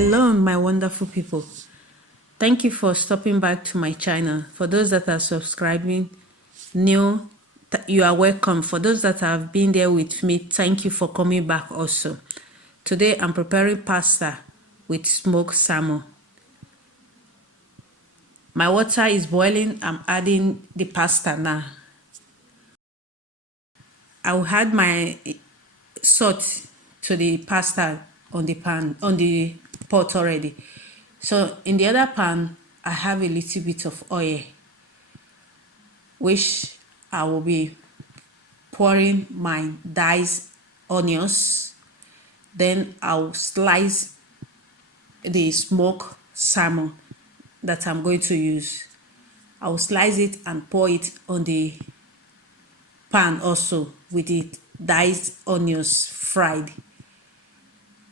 Hello, my wonderful people. Thank you for stopping back to my channel. For those that are subscribing new, you are welcome. For those that have been there with me, thank you for coming back also. Today I'm preparing pasta with smoked salmon. My water is boiling. I'm adding the pasta now. I will add my salt to the pasta on the pot already. So in the other pan, I have a little bit of oil, which I will be pouring my diced onions. Then I'll slice the smoked salmon that I'm going to use. I'll slice it and pour it on the pan also with the diced onions fried.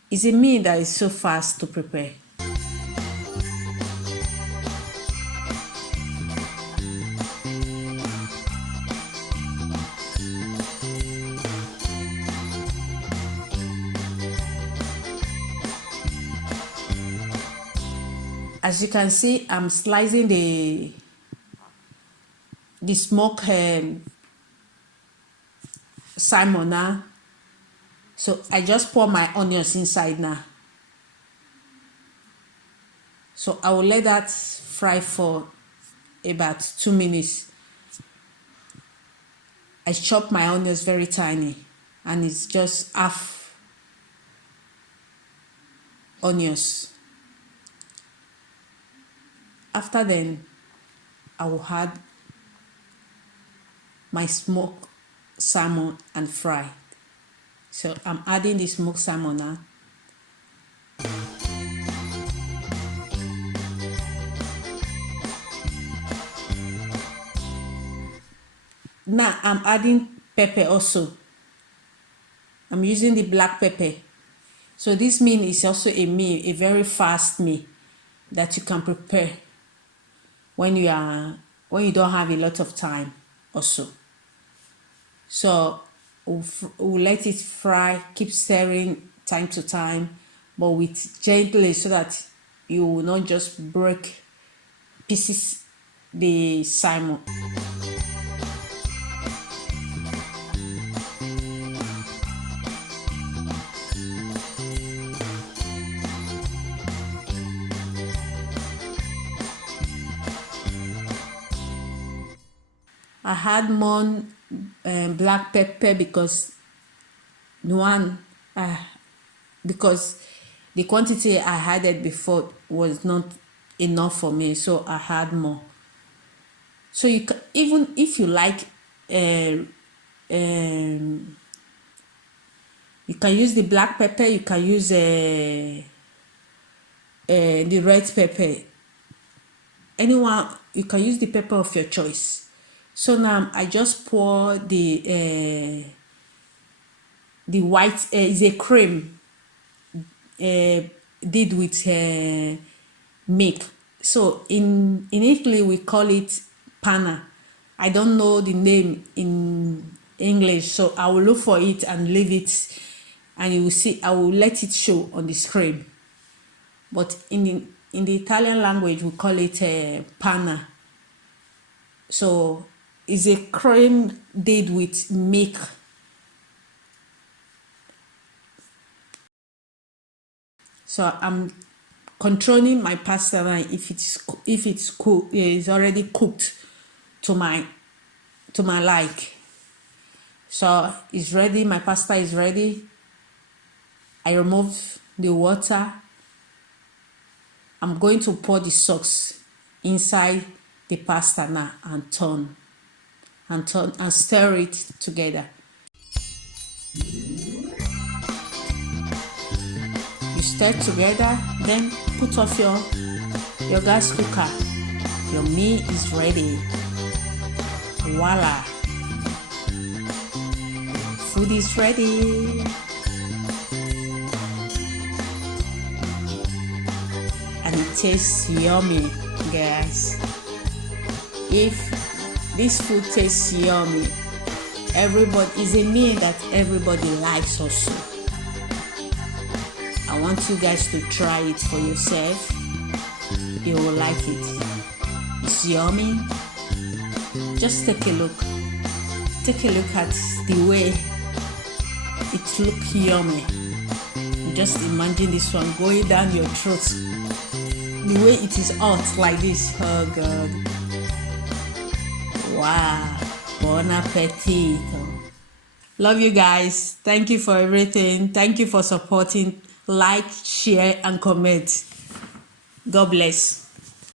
It's a meal that is so fast to prepare. As you can see, I'm slicing the smoked salmon now. So I just pour my onions inside now. So I will let that fry for about 2 minutes. I chop my onions very tiny, and it's just half onions. After then, I will add my smoked salmon and fry. So I'm adding the smoked salmon now. Now I'm adding pepper also. I'm using the black pepper. So this meal is also a very fast meal that you can prepare when you don't have a lot of time also. So we'll let it fry, keep stirring time to time, but with gently, so that you will not just break pieces the salmon. I had more black pepper because because the quantity I had it before was not enough for me, so I had more. So you can, even if you like, you can use the black pepper. You can use the red pepper. Anyone, you can use the pepper of your choice. So now I just pour the white, is a cream did with milk. So in Italy we call it panna. I don't know the name in English, so I will look for it and leave it, and you will see. I will let it show on the screen. But in the Italian language we call it panna. So it's a cream did with milk. So I'm controlling my pasta line if it's cooked, it's already cooked to my like. So it's ready. My pasta is ready. I remove the water. I'm going to pour the sauce inside the pasta now and turn and stir it together. You stir together, then put off your gas cooker. Your meal is ready. Voila! Food is ready. And it tastes yummy, guys. If this food tastes yummy, everybody is a meal that everybody likes also. I I want you guys to try it for yourself. You will like it. It's yummy. Just take a look. Take a look at the way it looks yummy. Just imagine this one going down your throat. The way it is hot like this. Oh God. Wow. Bon appetit. Love you guys. Thank you for everything. Thank you for supporting. Like, share, and comment. God bless.